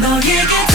너에게